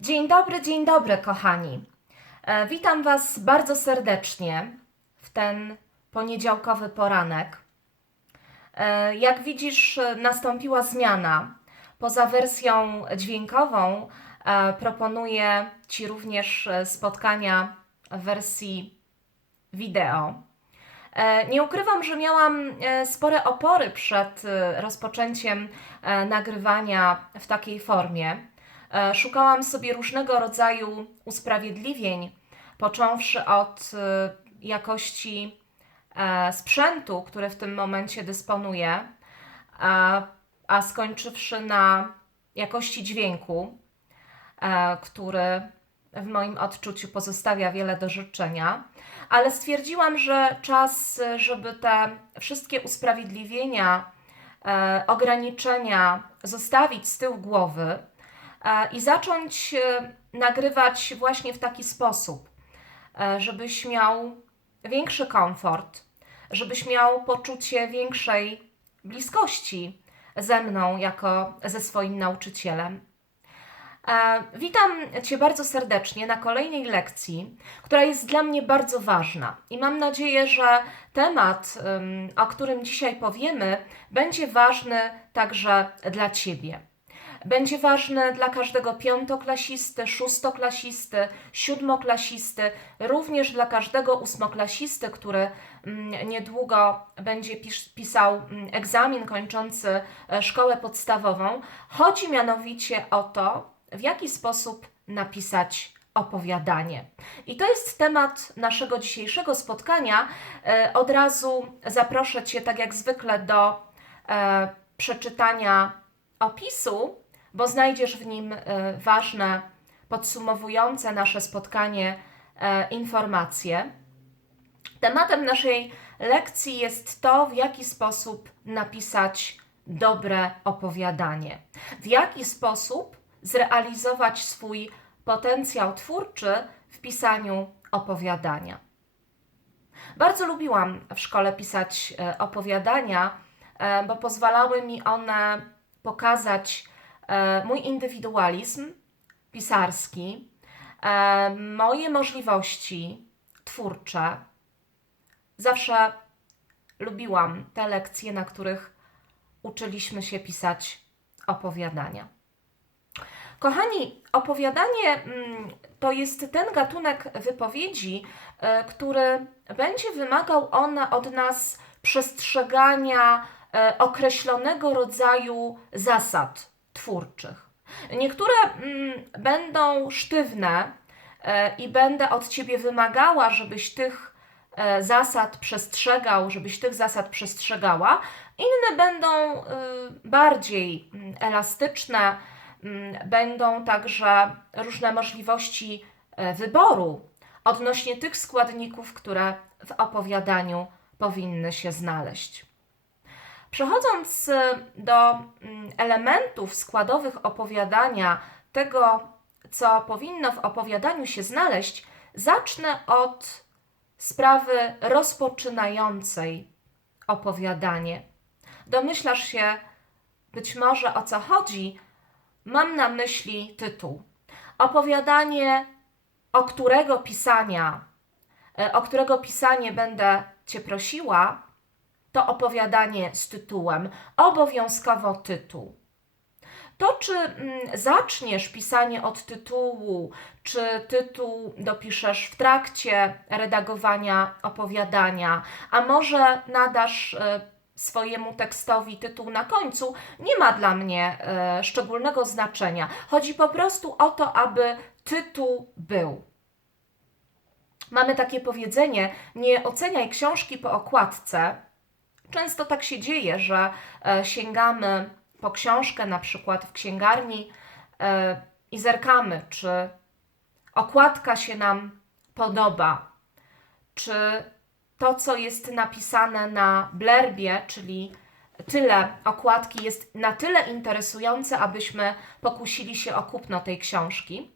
Dzień dobry, dzień dobry, kochani. E, Witam Was bardzo serdecznie w ten poniedziałkowy poranek. E, Jak widzisz, nastąpiła zmiana. Poza wersją dźwiękową e, proponuję Ci również spotkania w wersji wideo. Nie ukrywam, że miałam spore opory przed rozpoczęciem nagrywania w takiej formie. E, Szukałam sobie różnego rodzaju usprawiedliwień, począwszy od e, jakości e, sprzętu, który w tym momencie dysponuję, a, skończywszy na jakości dźwięku, który w moim odczuciu pozostawia wiele do życzenia, ale stwierdziłam, że czas, żeby te wszystkie usprawiedliwienia, ograniczenia zostawić z tyłu głowy i zacząć e, nagrywać właśnie w taki sposób, e, żebyś miał większy komfort, żebyś miał poczucie większej bliskości ze mną jako ze swoim nauczycielem. E, Witam Cię bardzo serdecznie na kolejnej lekcji, która jest dla mnie bardzo ważna i mam nadzieję, że temat, o którym dzisiaj powiemy, będzie ważny także dla Ciebie. Będzie ważny dla każdego piątoklasisty, szóstoklasisty, siódmoklasisty, również dla każdego ósmoklasisty, który mm, niedługo będzie pis- pisał mm, egzamin kończący e, szkołę podstawową. Chodzi mianowicie o to, w jaki sposób napisać opowiadanie. I to jest temat naszego dzisiejszego spotkania. E, Od razu zaproszę Cię, tak jak zwykle, do e, przeczytania opisu, bo znajdziesz w nim e, ważne, podsumowujące nasze spotkanie e, informacje. Tematem naszej lekcji jest to, w jaki sposób napisać dobre opowiadanie. W jaki sposób zrealizować swój potencjał twórczy w pisaniu opowiadania. Bardzo lubiłam w szkole pisać e, opowiadania, bo pozwalały mi one pokazać mój indywidualizm pisarski, e, moje możliwości twórcze. Zawsze lubiłam te lekcje, na których uczyliśmy się pisać opowiadania. Kochani, opowiadanie mm, to jest ten gatunek wypowiedzi, e, który będzie wymagał one od nas przestrzegania e, określonego rodzaju zasad twórczych. Niektóre mm, będą sztywne e, i będę od ciebie wymagała, żebyś tych e, zasad przestrzegał, żebyś tych zasad przestrzegała. Inne będą y, bardziej mm, elastyczne, Mm, będą także różne możliwości e, wyboru odnośnie tych składników, które w opowiadaniu powinny się znaleźć. Przechodząc e, do mm, elementów składowych opowiadania, tego, co powinno w opowiadaniu się znaleźć, zacznę od sprawy rozpoczynającej opowiadanie. Domyślasz się być może o co chodzi, Mam na myśli tytuł. Opowiadanie, o którego pisania, e, o którego pisanie będę Cię prosiła, to opowiadanie z tytułem, obowiązkowo tytuł. To, czy mm, zaczniesz pisanie od tytułu, czy tytuł dopiszesz w trakcie redagowania opowiadania, a może nadasz e, swojemu tekstowi tytuł na końcu, nie ma dla mnie e, szczególnego znaczenia. Chodzi po prostu o to, aby tytuł był. Mamy takie powiedzenie: nie oceniaj książki po okładce. Często tak się dzieje, że e, sięgamy po książkę, na przykład w księgarni, e, i zerkamy, czy okładka się nam podoba, czy to, co jest napisane na blerbie, czyli tyle okładki, jest na tyle interesujące, abyśmy pokusili się o kupno tej książki.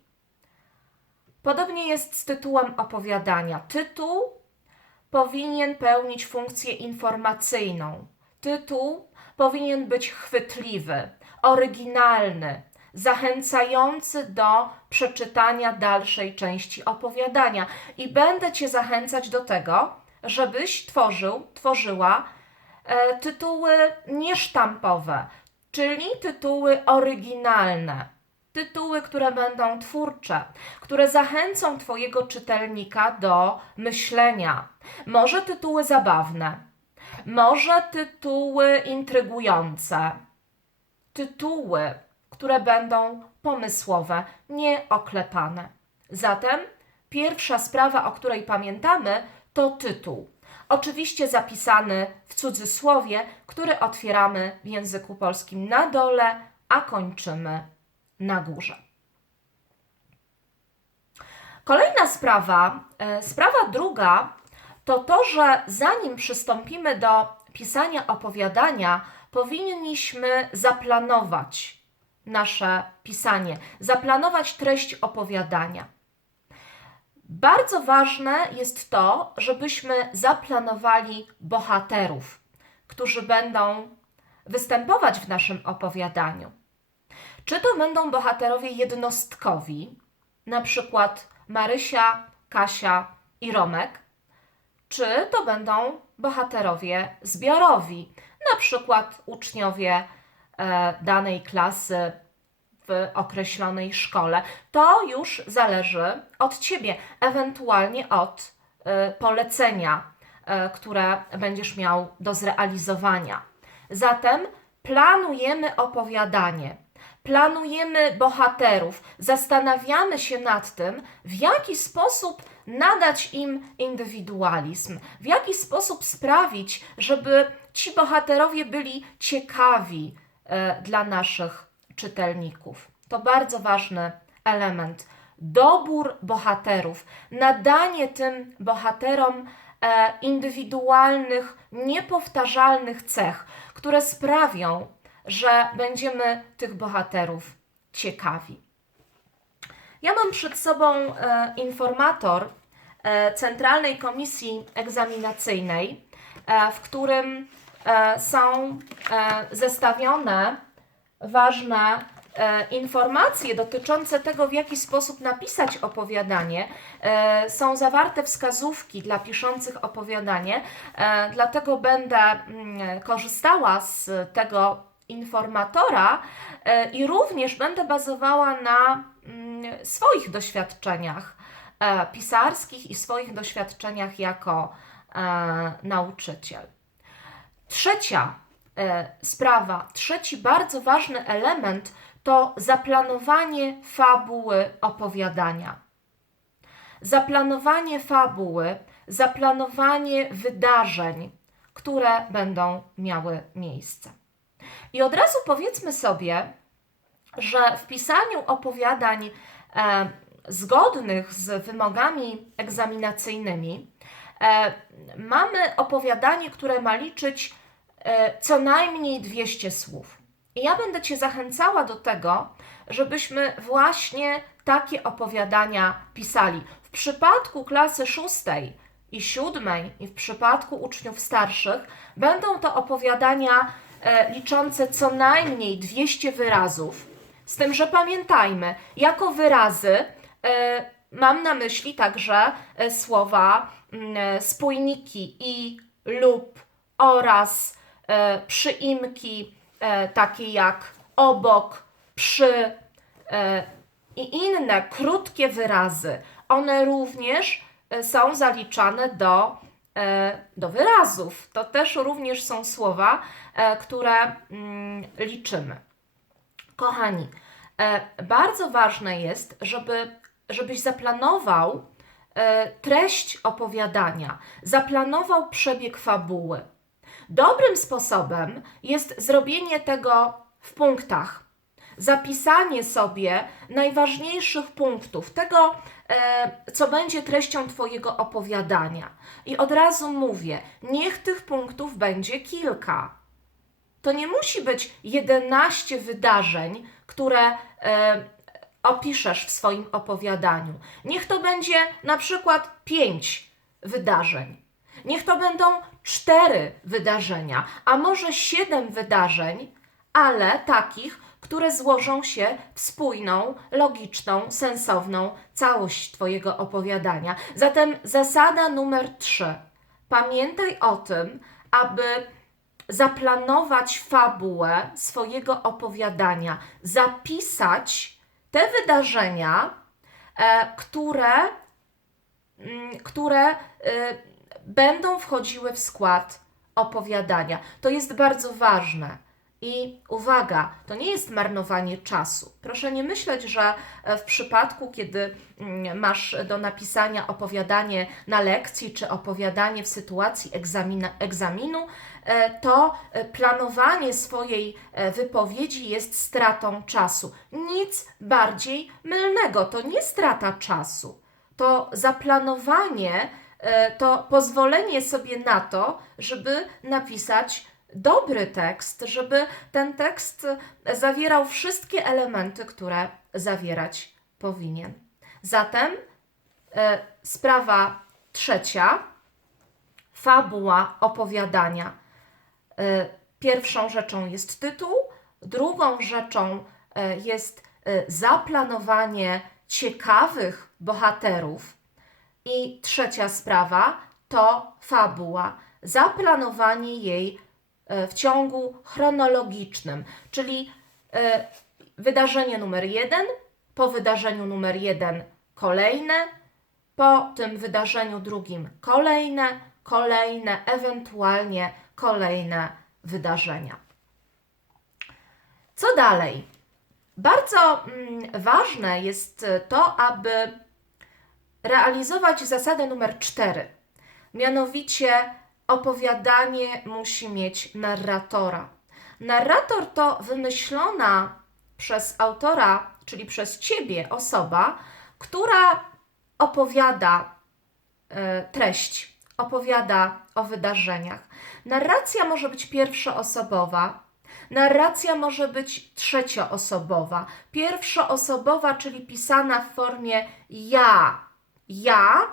Podobnie jest z tytułem opowiadania. Tytuł powinien pełnić funkcję informacyjną. Tytuł powinien być chwytliwy, oryginalny, zachęcający do przeczytania dalszej części opowiadania. I będę Cię zachęcać do tego, żebyś tworzył, tworzyła e, tytuły niesztampowe, czyli tytuły oryginalne. Tytuły, które będą twórcze, które zachęcą Twojego czytelnika do myślenia. Może tytuły zabawne, może tytuły intrygujące, tytuły, które będą pomysłowe, nieoklepane. Zatem pierwsza sprawa, o której pamiętamy, to tytuł. Oczywiście zapisany w cudzysłowie, który otwieramy w języku polskim na dole, a kończymy na górze. Kolejna sprawa, e, sprawa druga, to to, że zanim przystąpimy do pisania opowiadania, powinniśmy zaplanować nasze pisanie, zaplanować treść opowiadania. Bardzo ważne jest to, żebyśmy zaplanowali bohaterów, którzy będą występować w naszym opowiadaniu. Czy to będą bohaterowie jednostkowi, na przykład Marysia, Kasia i Romek, czy to będą bohaterowie zbiorowi, na przykład uczniowie e, danej klasy w określonej szkole. To już zależy od Ciebie, ewentualnie od e, polecenia, e, które będziesz miał do zrealizowania. Zatem planujemy opowiadanie, planujemy bohaterów, zastanawiamy się nad tym, w jaki sposób nadać im indywidualizm, w jaki sposób sprawić, żeby ci bohaterowie byli ciekawi e, dla naszych czytelników. To bardzo ważny element. Dobór bohaterów, nadanie tym bohaterom e, indywidualnych, niepowtarzalnych cech, które sprawią, że będziemy tych bohaterów ciekawi. Ja mam przed sobą e, informator e, Centralnej Komisji Egzaminacyjnej, e, w którym e, są e, zestawione ważne e, informacje dotyczące tego, w jaki sposób napisać opowiadanie. E, Są zawarte wskazówki dla piszących opowiadanie, e, dlatego będę mm, korzystała z tego informatora e, i również będę bazowała na mm, swoich doświadczeniach e, pisarskich i swoich doświadczeniach jako e, nauczyciel. Trzecia sprawa, trzeci bardzo ważny element to zaplanowanie fabuły opowiadania. Zaplanowanie fabuły, zaplanowanie wydarzeń, które będą miały miejsce. I od razu powiedzmy sobie, że w pisaniu opowiadań e, zgodnych z wymogami egzaminacyjnymi e, mamy opowiadanie, które ma liczyć e, co najmniej 200 słów. I ja będę Cię zachęcała do tego, żebyśmy właśnie takie opowiadania pisali. W przypadku klasy szóstej i siódmej, i w przypadku uczniów starszych, będą to opowiadania liczące co najmniej 200 wyrazów. Z tym, że pamiętajmy, jako wyrazy e, mam na myśli także e, słowa mm, e, spójniki i, lub, oraz, e, przyimki e, takie jak obok, przy e, i inne krótkie wyrazy. One również e, są zaliczane do, e, do wyrazów. To też również są słowa, e, które mm, liczymy. Kochani, e, bardzo ważne jest, żeby, żebyś zaplanował e, treść opowiadania, zaplanował przebieg fabuły. Dobrym sposobem jest zrobienie tego w punktach. Zapisanie sobie najważniejszych punktów, tego, e, co będzie treścią Twojego opowiadania. I od razu mówię, niech tych punktów będzie kilka. To nie musi być 11 wydarzeń, które e, opiszesz w swoim opowiadaniu. Niech to będzie na przykład 5 wydarzeń. Niech to będą 4 wydarzenia, a może 7 wydarzeń, ale takich, które złożą się w spójną, logiczną, sensowną całość Twojego opowiadania. Zatem zasada numer trzy. Pamiętaj o tym, aby zaplanować fabułę swojego opowiadania, zapisać te wydarzenia, e, które, mm, które y, będą wchodziły w skład opowiadania. To jest bardzo ważne. I uwaga, to nie jest marnowanie czasu. Proszę nie myśleć, że e, w przypadku, kiedy mm, masz do napisania opowiadanie na lekcji czy opowiadanie w sytuacji egzamina, egzaminu, e, to e, planowanie swojej wypowiedzi jest stratą czasu. Nic bardziej mylnego. To nie strata czasu. To zaplanowanie, to pozwolenie sobie na to, żeby napisać dobry tekst, żeby ten tekst zawierał wszystkie elementy, które zawierać powinien. Zatem e, sprawa trzecia, fabuła opowiadania. E, pierwszą rzeczą jest tytuł, drugą rzeczą e, jest zaplanowanie ciekawych bohaterów i trzecia sprawa to fabuła, zaplanowanie jej w ciągu chronologicznym, czyli e, wydarzenie numer jeden, po wydarzeniu numer jeden kolejne, po tym wydarzeniu drugim kolejne, kolejne, ewentualnie kolejne wydarzenia. Co dalej? Bardzo mm, ważne jest to, aby realizować zasadę numer cztery. Mianowicie opowiadanie musi mieć narratora. Narrator to wymyślona przez autora, czyli przez ciebie osoba, która opowiada e, treść, opowiada o wydarzeniach. Narracja może być pierwszoosobowa, narracja może być trzecioosobowa. Pierwszoosobowa, czyli pisana w formie ja, ja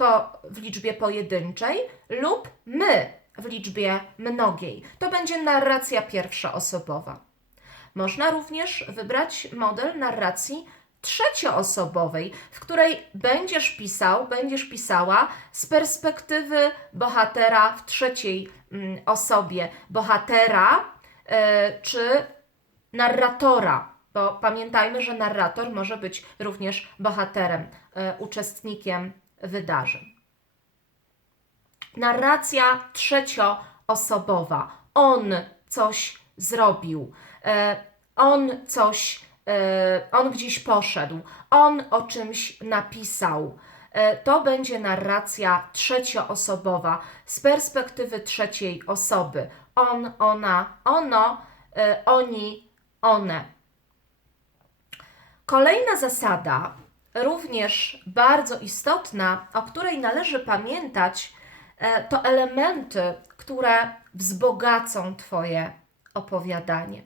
to w liczbie pojedynczej lub my w liczbie mnogiej. To będzie narracja pierwszoosobowa. Można również wybrać model narracji trzecioosobowej, w której będziesz pisał, będziesz pisała z perspektywy bohatera w trzeciej mm, osobie, bohatera e, czy narratora, bo pamiętajmy, że narrator może być również bohaterem, e, uczestnikiem wydarzeń. Narracja trzecioosobowa. On coś zrobił, e, on coś, e, on gdzieś poszedł, on o czymś napisał. E, To będzie narracja trzecioosobowa z perspektywy trzeciej osoby. On, ona, ono, oni, one. Kolejna zasada, również bardzo istotna, o której należy pamiętać, e, to elementy, które wzbogacą Twoje opowiadanie.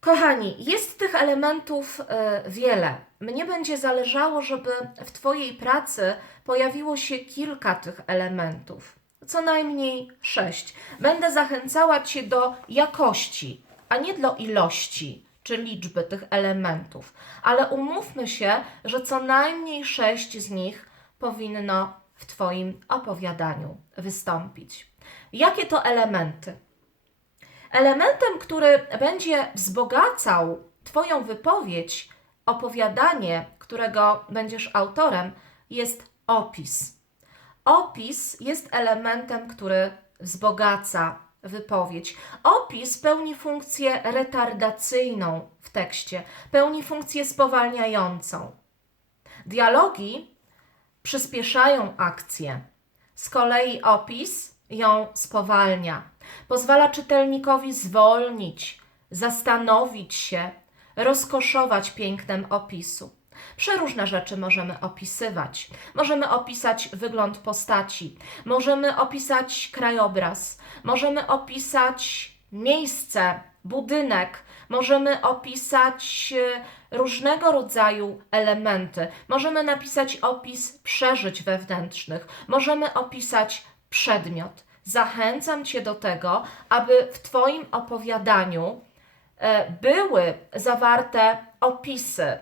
Kochani, jest tych elementów e, wiele. Mnie będzie zależało, żeby w Twojej pracy pojawiło się kilka tych elementów, co najmniej sześć. Będę zachęcała Cię do jakości, a nie do ilości czy liczby tych elementów. Ale umówmy się, że co najmniej sześć z nich powinno w Twoim opowiadaniu wystąpić. Jakie to elementy? Elementem, który będzie wzbogacał Twoją wypowiedź, opowiadanie, którego będziesz autorem, jest opis. Opis jest elementem, który wzbogaca wypowiedź. Opis pełni funkcję retardacyjną w tekście, pełni funkcję spowalniającą. Dialogi przyspieszają akcję. Z kolei opis ją spowalnia. Pozwala czytelnikowi zwolnić, zastanowić się, rozkoszować pięknem opisu. Przeróżne rzeczy możemy opisywać. Możemy opisać wygląd postaci, możemy opisać krajobraz, możemy opisać miejsce, budynek, możemy opisać e, różnego rodzaju elementy, możemy napisać opis przeżyć wewnętrznych, możemy opisać przedmiot. Zachęcam Cię do tego, aby w Twoim opowiadaniu e, były zawarte opisy,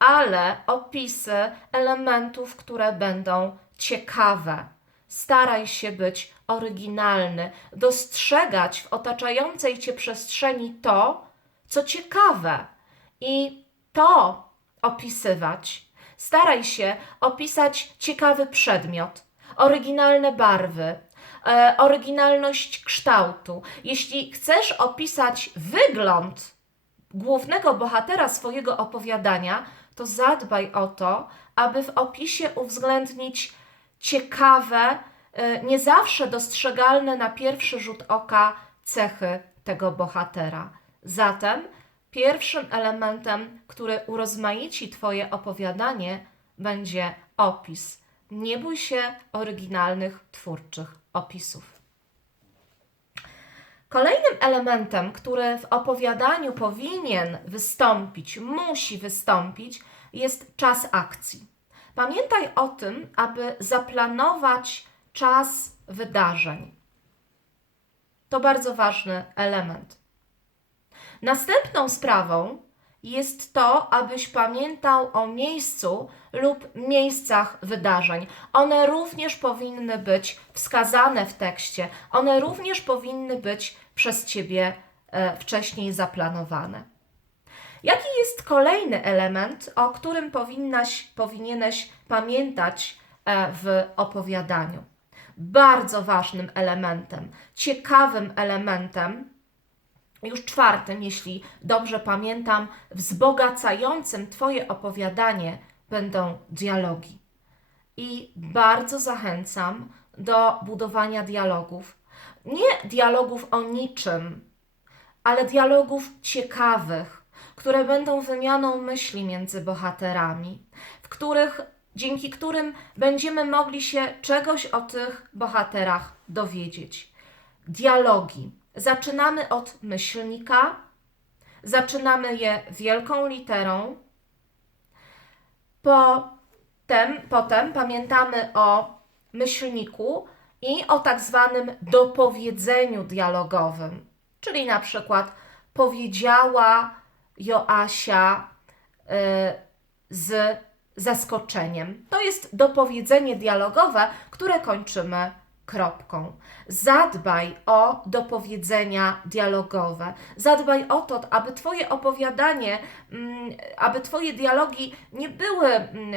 ale opisy elementów, które będą ciekawe. Staraj się być oryginalny, dostrzegać w otaczającej cię przestrzeni to, co ciekawe i to opisywać. Staraj się opisać ciekawy przedmiot, oryginalne barwy, e, oryginalność kształtu. Jeśli chcesz opisać wygląd głównego bohatera swojego opowiadania, to zadbaj o to, aby w opisie uwzględnić ciekawe, e, nie zawsze dostrzegalne na pierwszy rzut oka cechy tego bohatera. Zatem pierwszym elementem, który urozmaici Twoje opowiadanie, będzie opis. Nie bój się oryginalnych, twórczych opisów. Kolejnym elementem, który w opowiadaniu powinien wystąpić, musi wystąpić, jest czas akcji. Pamiętaj o tym, aby zaplanować czas wydarzeń. To bardzo ważny element. Następną sprawą jest to, abyś pamiętał o miejscu lub miejscach wydarzeń. One również powinny być wskazane w tekście, one również powinny być przez Ciebie e, wcześniej zaplanowane. Jaki jest kolejny element, o którym powinnaś, powinieneś pamiętać e, w opowiadaniu? Bardzo ważnym elementem, ciekawym elementem, już czwartym, jeśli dobrze pamiętam, wzbogacającym Twoje opowiadanie będą dialogi. I bardzo zachęcam do budowania dialogów. Nie dialogów o niczym, ale dialogów ciekawych, które będą wymianą myśli między bohaterami, w których, dzięki którym będziemy mogli się czegoś o tych bohaterach dowiedzieć. Dialogi. Zaczynamy od myślnika, zaczynamy je wielką literą. Potem, potem pamiętamy o myślniku i o tak zwanym dopowiedzeniu dialogowym, czyli na przykład powiedziała Joasia y, z zaskoczeniem. To jest dopowiedzenie dialogowe, które kończymy kropką. Zadbaj o dopowiedzenia dialogowe. Zadbaj o to, aby Twoje opowiadanie, mm, aby Twoje dialogi nie były, mm,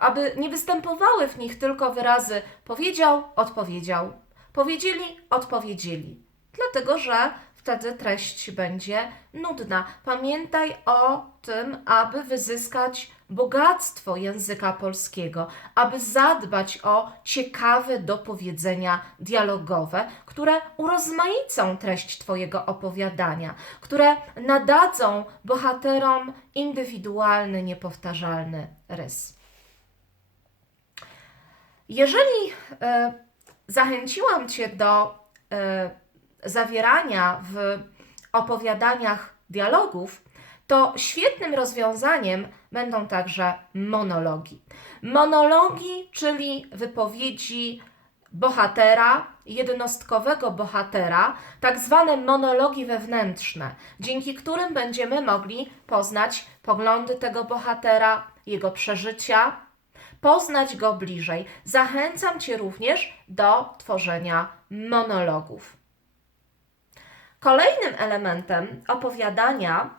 aby nie występowały w nich tylko wyrazy powiedział, odpowiedział, powiedzieli, odpowiedzieli. Dlatego, że wtedy treść będzie nudna. Pamiętaj o tym, aby wyzyskać bogactwo języka polskiego, aby zadbać o ciekawe dopowiedzenia dialogowe, które urozmaicą treść Twojego opowiadania, które nadadzą bohaterom indywidualny, niepowtarzalny rys. Jeżeli e, zachęciłam Cię do e, zawierania w opowiadaniach dialogów, to świetnym rozwiązaniem będą także monologi. Monologi, czyli wypowiedzi bohatera, jednostkowego bohatera, tak zwane monologi wewnętrzne, dzięki którym będziemy mogli poznać poglądy tego bohatera, jego przeżycia, poznać go bliżej. Zachęcam Cię również do tworzenia monologów. Kolejnym elementem opowiadania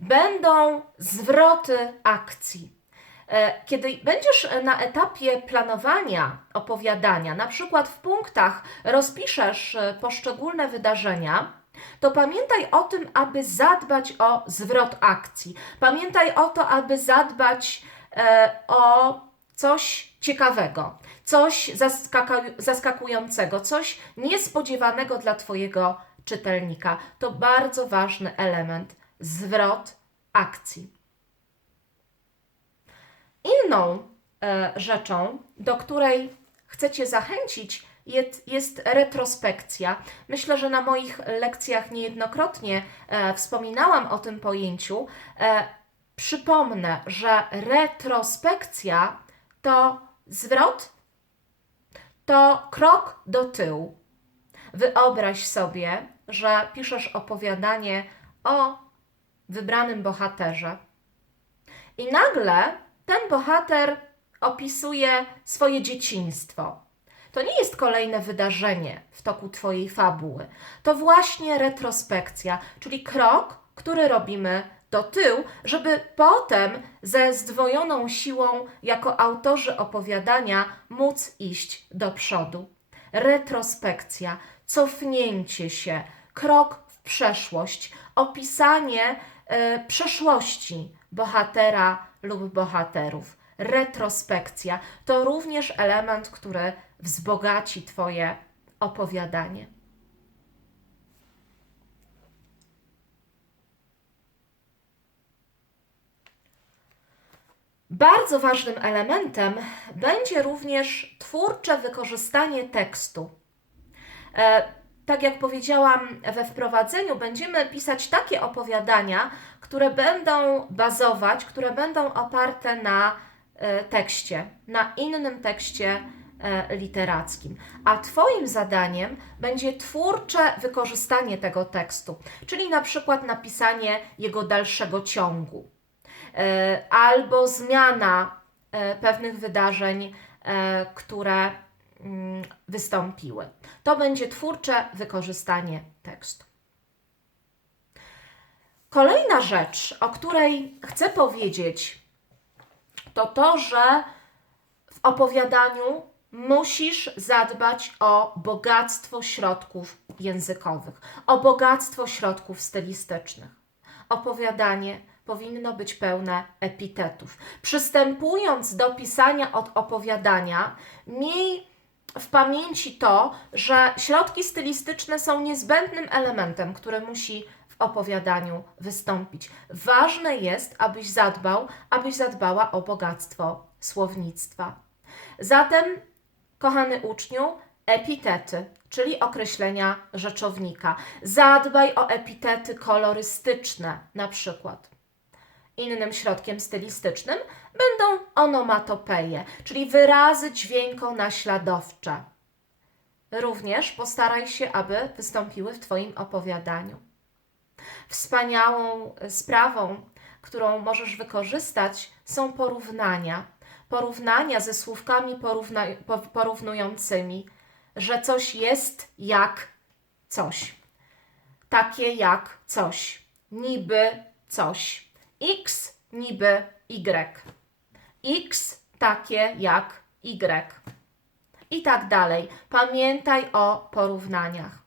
będą zwroty akcji. E, Kiedy będziesz na etapie planowania opowiadania, na przykład w punktach rozpiszesz e, poszczególne wydarzenia, to pamiętaj o tym, aby zadbać o zwrot akcji. Pamiętaj o to, aby zadbać e, o coś ciekawego, coś zaskakującego, coś niespodziewanego dla Twojego czytelnika. To bardzo ważny element zwrot akcji. Inną e, rzeczą, do której chcę Cię zachęcić, jest, jest retrospekcja. Myślę, że na moich lekcjach niejednokrotnie e, wspominałam o tym pojęciu. E, przypomnę, że retrospekcja to zwrot, to krok do tyłu. Wyobraź sobie, że piszesz opowiadanie o wybranym bohaterze. I nagle ten bohater opisuje swoje dzieciństwo. To nie jest kolejne wydarzenie w toku Twojej fabuły. To właśnie retrospekcja, czyli krok, który robimy do tyłu, żeby potem ze zdwojoną siłą, jako autorzy opowiadania, móc iść do przodu. Retrospekcja, cofnięcie się, krok w przeszłość, opisanie e, przeszłości bohatera lub bohaterów. Retrospekcja to również element, który wzbogaci Twoje opowiadanie. Bardzo ważnym elementem będzie również twórcze wykorzystanie tekstu. Tak jak powiedziałam we wprowadzeniu, będziemy pisać takie opowiadania, które będą bazować, które będą oparte na e, tekście, na innym tekście e, literackim. A Twoim zadaniem będzie twórcze wykorzystanie tego tekstu, czyli na przykład napisanie jego dalszego ciągu e, albo zmiana pewnych wydarzeń, które wystąpiły. To będzie twórcze wykorzystanie tekstu. Kolejna rzecz, o której chcę powiedzieć, to to, że w opowiadaniu musisz zadbać o bogactwo środków językowych, o bogactwo środków stylistycznych. Opowiadanie powinno być pełne epitetów. Przystępując do pisania od opowiadania, miej w pamięci to, że środki stylistyczne są niezbędnym elementem, który musi w opowiadaniu wystąpić. Ważne jest, abyś zadbał, abyś zadbała o bogactwo słownictwa. Zatem, kochany uczniu, epitety, czyli określenia rzeczownika. Zadbaj o epitety kolorystyczne, na przykład. Innym środkiem stylistycznym będą onomatopeje, czyli wyrazy dźwiękonaśladowcze. Również postaraj się, aby wystąpiły w Twoim opowiadaniu. Wspaniałą sprawą, którą możesz wykorzystać, są porównania. Porównania ze słówkami porówna, po- porównującymi, że coś jest jak coś. Takie jak coś. Niby coś. X niby Y. X takie jak Y. I tak dalej. Pamiętaj o porównaniach.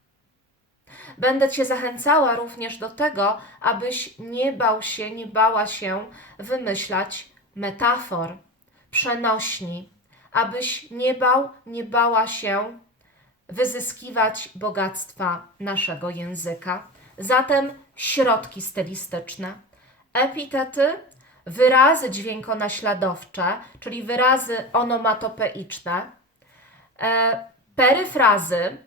Będę Cię zachęcała również do tego, abyś nie bał się, nie bała się wymyślać metafor, przenośni, abyś nie bał, nie bała się wyzyskiwać bogactwa naszego języka. Zatem środki stylistyczne, epitety, wyrazy dźwiękonaśladowcze, czyli wyrazy onomatopeiczne, e, peryfrazy,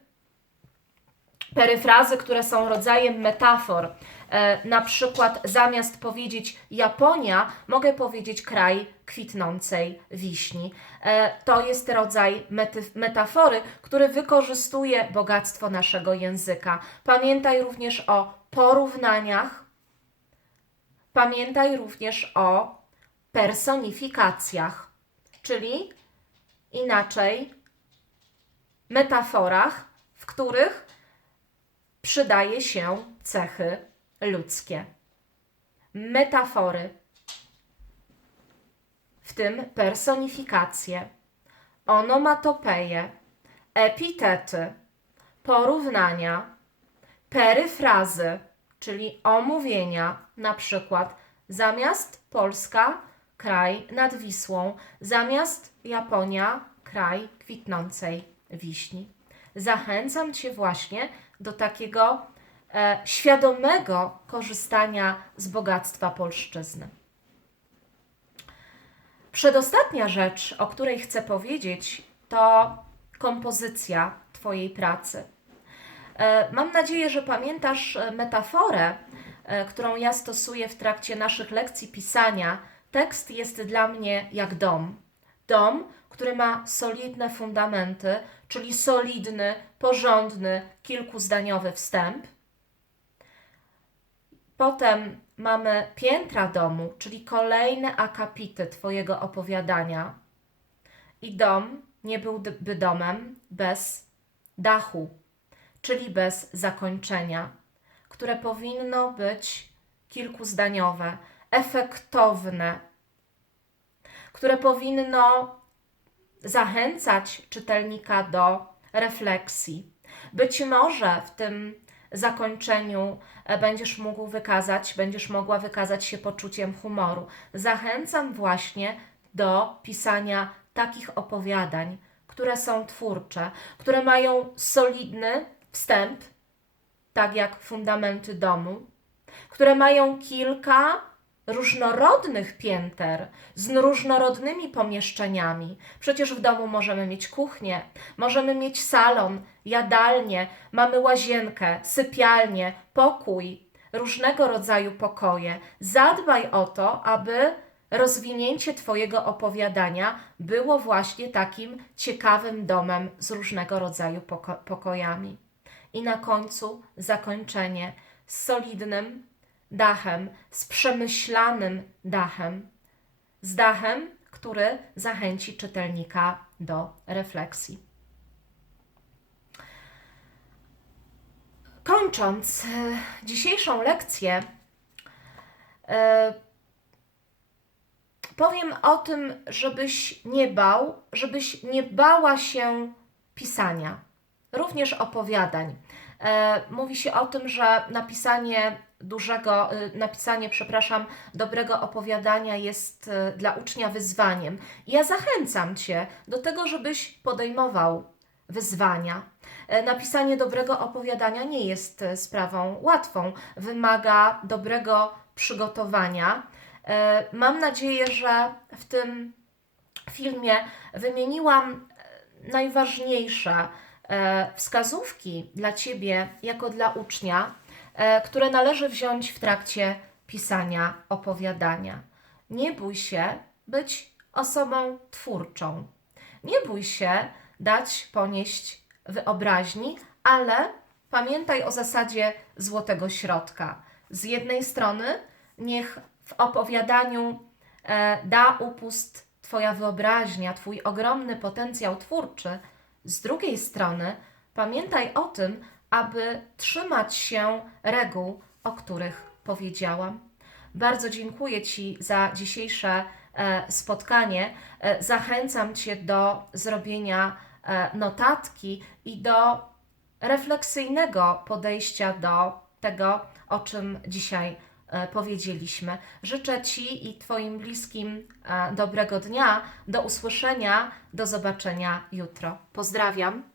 peryfrazy, które są rodzajem metafor. E, na przykład zamiast powiedzieć Japonia, mogę powiedzieć kraj kwitnącej wiśni. E, to jest rodzaj metafory, który wykorzystuje bogactwo naszego języka. Pamiętaj również o porównaniach. Pamiętaj również o personifikacjach, czyli inaczej metaforach, w których przydaje się cechy ludzkie. Metafory, w tym personifikacje, onomatopeje, epitety, porównania, peryfrazy, czyli omówienia, na przykład zamiast Polska, kraj nad Wisłą, zamiast Japonia, kraj kwitnącej wiśni. Zachęcam Cię właśnie do takiego e, świadomego korzystania z bogactwa polszczyzny. Przedostatnia rzecz, o której chcę powiedzieć, to kompozycja Twojej pracy. E, Mam nadzieję, że pamiętasz e, metaforę, e, którą ja stosuję w trakcie naszych lekcji pisania. Tekst jest dla mnie jak dom. Dom, który ma solidne fundamenty, czyli solidny, porządny, kilkuzdaniowy wstęp. Potem mamy piętra domu, czyli kolejne akapity Twojego opowiadania. I dom nie byłby domem bez dachu, czyli bez zakończenia, które powinno być kilkuzdaniowe, efektowne, które powinno zachęcać czytelnika do refleksji. Być może w tym zakończeniu e, będziesz mógł wykazać, będziesz mogła wykazać się poczuciem humoru. Zachęcam właśnie do pisania takich opowiadań, które są twórcze, które mają solidny wstęp, tak jak fundamenty domu, które mają kilka różnorodnych pięter z różnorodnymi pomieszczeniami. Przecież w domu możemy mieć kuchnię, możemy mieć salon, jadalnię, mamy łazienkę, sypialnię, pokój, różnego rodzaju pokoje. Zadbaj o to, aby rozwinięcie Twojego opowiadania było właśnie takim ciekawym domem z różnego rodzaju poko- pokojami. I na końcu zakończenie z solidnym dachem, z przemyślanym dachem, z dachem, który zachęci czytelnika do refleksji. Kończąc e, dzisiejszą lekcję, e, powiem o tym, żebyś nie bał, żebyś nie bała się pisania, również opowiadań. E, Mówi się o tym, że napisanie dużego, y, napisanie, przepraszam, dobrego opowiadania jest y, dla ucznia wyzwaniem. Ja zachęcam Cię do tego, żebyś podejmował wyzwania. E, Napisanie dobrego opowiadania nie jest e, sprawą łatwą, wymaga dobrego przygotowania. E, Mam nadzieję, że w tym filmie wymieniłam najważniejsze wskazówki dla Ciebie jako dla ucznia, e, które należy wziąć w trakcie pisania opowiadania. Nie bój się być osobą twórczą. Nie bój się dać ponieść wyobraźni, ale pamiętaj o zasadzie złotego środka. Z jednej strony, niech w opowiadaniu e, da upust Twoja wyobraźnia, Twój ogromny potencjał twórczy. Z drugiej strony, pamiętaj o tym, aby trzymać się reguł, o których powiedziałam. Bardzo dziękuję Ci za dzisiejsze e, spotkanie. E, Zachęcam Cię do zrobienia e, notatki i do refleksyjnego podejścia do tego, o czym dzisiaj e, powiedzieliśmy. Życzę Ci i Twoim bliskim e, dobrego dnia. Do usłyszenia, do zobaczenia jutro. Pozdrawiam.